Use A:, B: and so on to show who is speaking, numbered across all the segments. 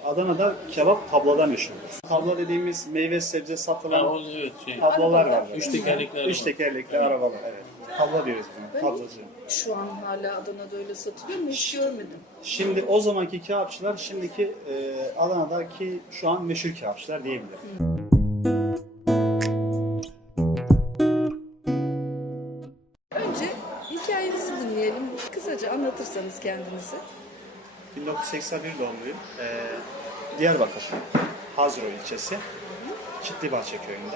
A: Adana'da kebap tabloda meşhurdur. Tablo dediğimiz meyve sebze satılan
B: Evet,
A: tablolar var.
B: Üç tekerlekli
A: Üç
B: araba.
A: tekerlekli arabalar. Evet. Tablo diyoruz buna.
C: Ben
A: Tablocu.
C: şu an hala Adana'da öyle satılıyor mu? Hiç görmedim.
A: Şimdi o zamanki kebapçılar şimdiki Adana'daki şu an meşhur kebapçılar diyebilirim.
C: Önce hikayenizi dinleyelim. Kısaca anlatırsanız kendinizi.
A: 1981 doğumluyum. Diyarbakır, Hazro ilçesi, Çitlibahçe köyünde.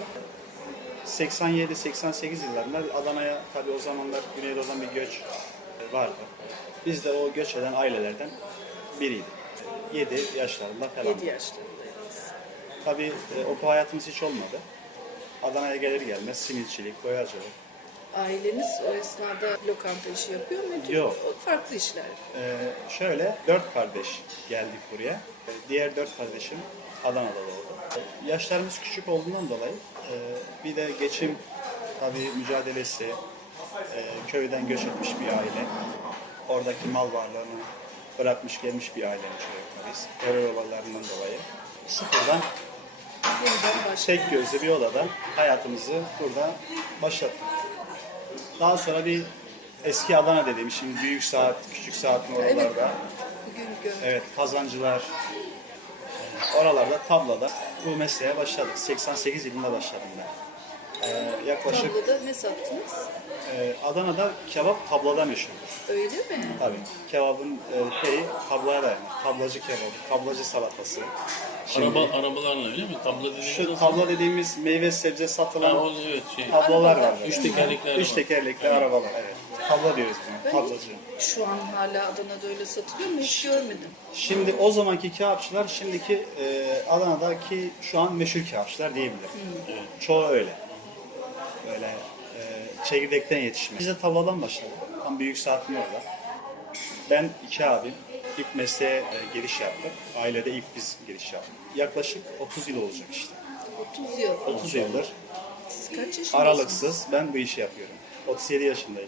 A: 87-88 yıllarında Adana'ya tabii o zamanlar Güneydoğu'dan bir göç vardı. Biz de o göç eden ailelerden biriydik. 7 yaşlarında falan.
C: 7 yaşlarındaydınız.
A: Tabii okul hayatımız hiç olmadı. Adana'ya gelir gelmez simitçilik, boyacılık.
C: Aileniz o esnada lokanta işi yapıyor muydu?
A: Yok.
C: O farklı işler.
A: Şöyle 4 kardeş geldik buraya. Diğer 4 kardeşim Adana'da doğdu. Yaşlarımız küçük olduğundan dolayı bir de geçim tabii mücadelesi, köyden göç etmiş bir aile. Oradaki mal varlığını bırakmış gelmiş bir ailenin çocuklarıyız. Terör olaylarından dolayı. Sıfırdan
C: Yeniden başladı.
A: tek gözlü bir odada hayatımızı burada başlattık. Daha sonra bir eski Adana dediğimiz şimdi büyük saat, küçük saatin oralarda.
C: Bugün gördüm.
A: Evet, kazancılar. Oralarda tabloda bu mesleğe başladık. 88 yılında başladım ben. Yaklaşık
C: Tabloda ne sattınız?
A: Adana'da kebap tabloda meşhurdur.
C: Öyle mi?
A: Tabii. Kebabın tabloya dayanır. Tablacı kebabı, tablacı salatası.
B: Arabalarla öyle mi? Tablo dediğiniz
A: Şu
B: nasıl?
A: tablo dediğimiz meyve sebze satılan
B: Evet,
A: tablolar var.
B: Üç tekerlekli araba.
A: Üç tekerlekli arabalar. Evet. Tablo diyoruz buna.
C: Ben
A: Tablacı.
C: şu an hala Adana'da öyle satılıyor mu? Hiç görmedim.
A: Şimdi o zamanki kebapçılar şimdiki Adana'daki şu an meşhur kebapçılar diyebilirim. Çoğu öyle. Böyle çekirdekten yetişme. Biz de tavladan başladık. Tam büyük saatin orada. Ben 2 abim ilk mesleğe giriş yaptık. Ailede ilk biz giriş yaptık. Yaklaşık 30 yıl olacak işte.
C: 30 yıl.
A: 30 yıldır
C: Siz kaç yaşındasınız?
A: aralıksız ben bu işi yapıyorum. 37 yaşındayım.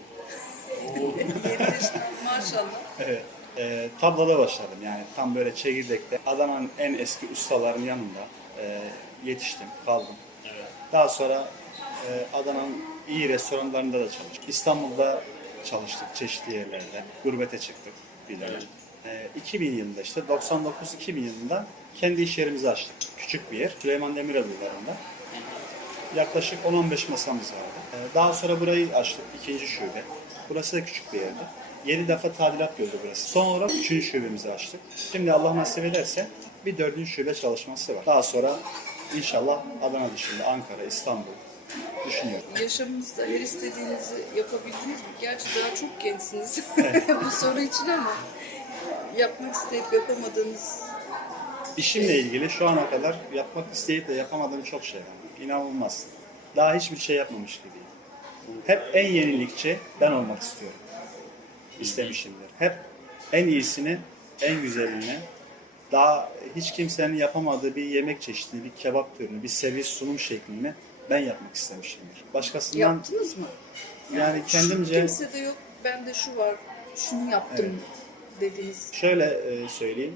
C: Maşallah.
A: Evet. Tabloda başladım yani tam böyle çekirdekte. Adana'nın en eski ustaların yanında yetiştim, kaldım. Daha sonra Adana'nın iyi restoranlarında da çalıştık. İstanbul'da çalıştık çeşitli yerlerde. Gurbete çıktık bir dönem. 2000 yılında işte 99-2000 yılında kendi iş yerimizi açtık. Küçük bir yer. Süleyman Demirel yıllarında. Yaklaşık 10-15 masamız vardı. Daha sonra burayı açtık. 2. şube. Burası da küçük bir yerdi. 7 defa tadilat gördü burası. Son olarak 3. şubemizi açtık. Şimdi Allah nasip ederse bir 4. şube çalışması var. Daha sonra inşallah Adana dışında Ankara, İstanbul düşünüyorum.
C: Yaşamınızda her istediğinizi yapabildiniz mi? Gerçi daha çok gençsiniz bu soru için ama yapmak isteyip yapamadığınız
A: İşimle ilgili şu ana kadar yapmak isteyip de yapamadığım çok şey var. İnanılmaz. Daha hiçbir şey yapmamış gibiyim. Hep en yenilikçi ben olmak istiyorum. İstemişimdir. Hep en iyisini, en güzelini, daha hiç kimsenin yapamadığı bir yemek çeşidini, bir kebap türünü, bir servis sunum şeklini ben yapmak istemişimdir. Başkasından
C: yaptınız mı?
A: yani kendimce
C: Kimsede yok, bende şu var, şunu yaptım dediğiniz.
A: şöyle söyleyeyim.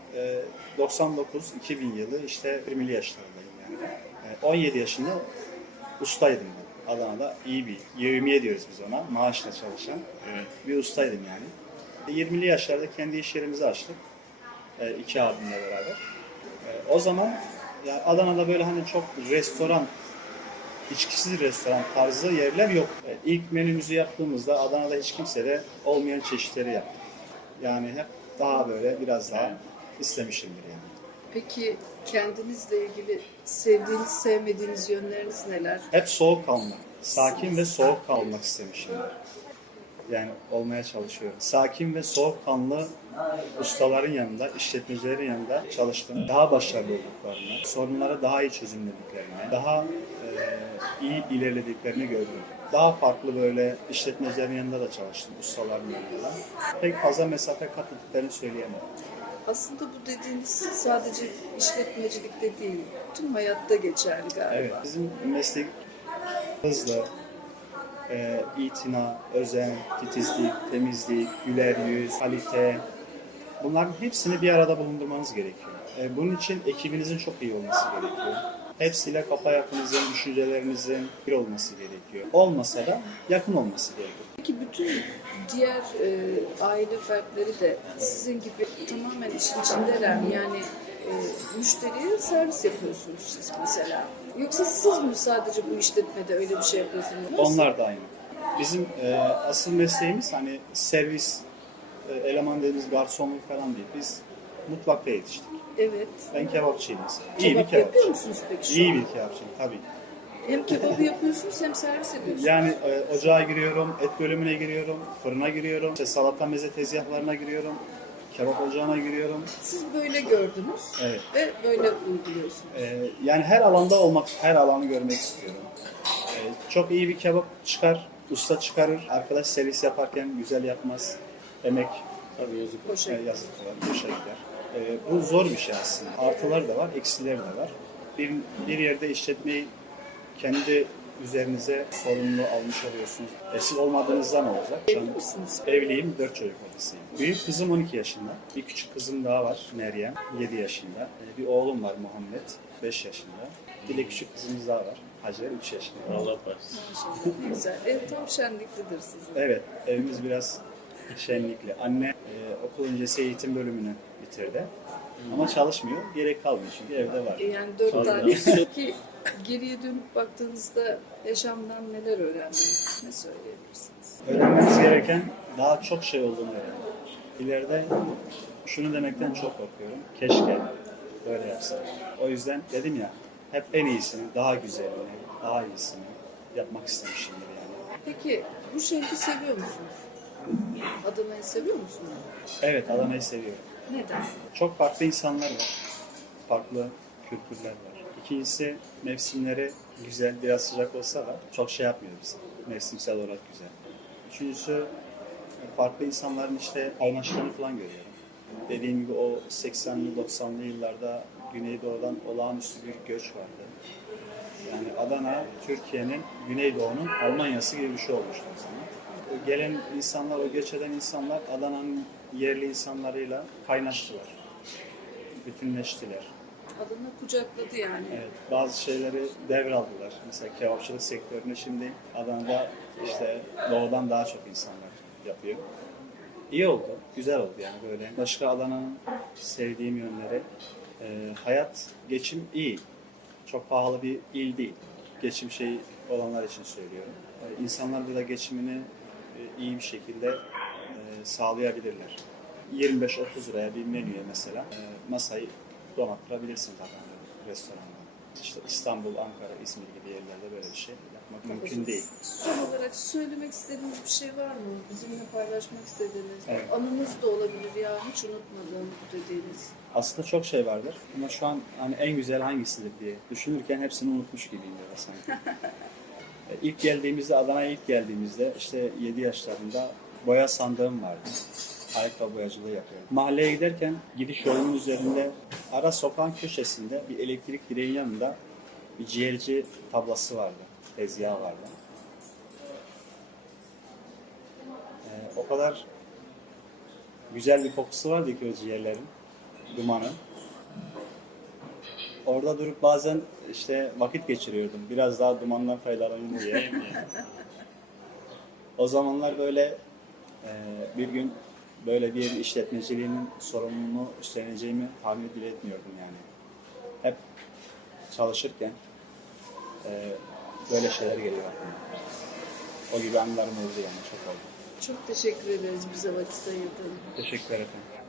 A: 99-2000 yılı işte 20'li yaşlarındayım yani. 17 yaşında ustaydım ben. Adana'da iyi bir, yevmiye diyoruz biz ona, maaşla çalışan bir ustaydım yani. 20'li yaşlarda kendi iş yerimizi açtık. 2 abimle beraber. O zaman yani Adana'da böyle hani çok restoran, içkisiz restoran tarzı yerler yok. İlk menümüzü yaptığımızda Adana'da hiç kimsede olmayan çeşitleri yaptık. Yani hep daha böyle biraz daha istemişimdir yani.
C: Peki kendinizle ilgili sevdiğiniz, sevmediğiniz yönleriniz neler?
A: Hep soğuk kalmak. Sakin ve soğuk kalmak istemişimdir. Yani olmaya çalışıyorum. Sakin ve soğukkanlı ustaların yanında, işletmecilerin yanında çalıştım. Daha başarılı olduklarını, sorunlara daha iyi çözümlediklerini, daha iyi ilerlediklerini gördüm. Daha farklı böyle işletmecilerin yanında da çalıştım, ustaların yanında da. Pek fazla mesafe kat ettiklerini söyleyemem.
C: Aslında bu dediğiniz sadece işletmecilikte değil, tüm hayatta geçerli galiba.
A: Evet, bizim meslek hızlı, itina, özen, titizlik, temizlik, güler yüz, kalite, Bunların hepsini bir arada bulundurmanız gerekiyor. Bunun için ekibinizin çok iyi olması gerekiyor. Hepsiyle kafa yapınızın, düşüncelerinizin bir olması gerekiyor. Olmasa da yakın olması gerekiyor.
C: Peki bütün diğer aile fertleri de sizin gibi tamamen işin içindeler mi? Yani müşteriye servis yapıyorsunuz siz mesela. Yoksa siz mi sadece bu işletmede öyle bir şey yapıyorsunuz? Nasıl?
A: Onlar da aynı. Bizim asıl mesleğimiz hani servis, eleman dediğimiz garsonluk falan değil. Biz mutfakta yetiştik.
C: Evet.
A: Ben kebapçıyım mesela. İyi bir
C: Kebap yapıyor
A: kebapçı.
C: musunuz peki şu
A: İyi
C: an?
A: bir kebapçıyım tabii.
C: Hem kebabı yapıyorsunuz hem servis ediyorsunuz.
A: Yani ocağa giriyorum, et bölümüne giriyorum, fırına giriyorum, işte salata meze tezgahlarına giriyorum, kebap ocağına giriyorum.
C: Siz böyle gördünüz
A: Evet.
C: ve böyle uyguluyorsunuz.
A: Yani her alanda olmak, her alanı görmek istiyorum. Çok iyi bir kebap çıkar, usta çıkarır, arkadaş servis yaparken güzel yapmaz, emek
B: Tabii yazık.
C: Boşa
A: yazıklar, boşa gider. Bu zor bir şey aslında. Artıları da var, eksileri de var. Bir yerde işletmeyi kendi üzerinize sorumluluğu almış oluyorsunuz. Siz olmadığınızda ne olacak? Şu an
C: Evli misiniz?
A: evliyim, 4 çocuk babasıyım. Büyük kızım 12 yaşında. Bir küçük kızım daha var, Meryem, 7 yaşında. Bir oğlum var, Muhammed, 5 yaşında. Bir de küçük kızımız daha var, Hacer, 3 yaşında.
B: Allah bağışlasın.
C: Maşallah, ne güzel. Ev tam şenliklidir sizin.
A: Evet, evimiz biraz şenlikli. Anne okul öncesi eğitim bölümünü bitirdi. Ama çalışmıyor, gerek kalmıyor çünkü evde var.
C: Yani 4
B: Allah.
C: tane. Peki geriye dönüp baktığınızda yaşamdan neler öğrendiniz? Ne söyleyebilirsiniz?
A: Öğrenmemiz gereken daha çok şey olduğunu öğrendim. İleride şunu demekten çok korkuyorum. Keşke böyle yapsam. O yüzden dedim ya, hep en iyisini, daha güzelini, daha iyisini yapmak istemişimdir yani.
C: Peki bu şehri seviyor musunuz? Adana'yı seviyor musunuz?
A: Evet, Adana'yı seviyorum.
C: Neden?
A: Çok farklı insanlar var. Farklı kültürler var. İkincisi mevsimleri güzel, biraz sıcak olsa da çok şey yapmıyor bize. Mevsimsel olarak güzel. Üçüncüsü farklı insanların işte kaynaştığını falan görüyorum. Dediğim gibi o 80'li 90'lı yıllarda Güneydoğu'dan olağanüstü bir göç vardı. Yani Adana, Türkiye'nin, Güneydoğu'nun Almanya'sı gibi bir şey olmuştu o zaman. O gelen insanlar, o göç eden insanlar Adana'nın yerli insanlarıyla kaynaştılar. Bütünleştiler.
C: Adana kucakladı yani.
A: Evet, bazı şeyleri devraldılar. Mesela kebapçılık sektörünü şimdi Adana'da işte doğudan daha çok insanlar yapıyor. İyi oldu, güzel oldu yani böyle. Başka Adana'nın sevdiğim yönleri, hayat, geçim iyi. Çok pahalı bir il değil. Geçim şeyi olanlar için söylüyorum. İnsanlar da geçimini iyi bir şekilde sağlayabilirler. 25-30 liraya bir menüye mesela masayı donattırabilirsiniz Adana'da, restoranda. İşte İstanbul, Ankara, İzmir gibi yerlerde böyle bir şey yapmak mümkün değil.
C: Son olarak söylemek istediğiniz bir şey var mı? Bizimle paylaşmak istediğiniz.
A: Evet.
C: Anınız da olabilir ya, hiç unutmadığım dediğiniz.
A: Aslında çok şey vardır ama şu an hani en güzel hangisidir diye düşünürken hepsini unutmuş gibiyim biraz sanki. İlk geldiğimizde, Adana'ya ilk geldiğimizde işte 7 yaşlarında boya sandığım vardı. Ayakkabı boyacılığı yapıyorum. Mahalleye giderken gidiş yolunun üzerinde ara sokağın köşesinde bir elektrik direğin yanında bir ciğerci tablası vardı. Tezgahı vardı. O kadar güzel bir kokusu vardı ki o ciğerlerin, dumanı. Orada durup bazen işte vakit geçiriyordum. Biraz daha dumandan faydalanayım diye. O zamanlar böyle bir gün böyle bir işletmeciliğinin sorumluluğunu üstleneceğimi tahmin bile etmiyordum yani. Hep çalışırken böyle şeyler geliyor aklıma. O gibi anılarım oldu yani, çok oldu.
C: Çok teşekkür ederiz bize vakit ayırdığınız için.
A: Teşekkür ederim.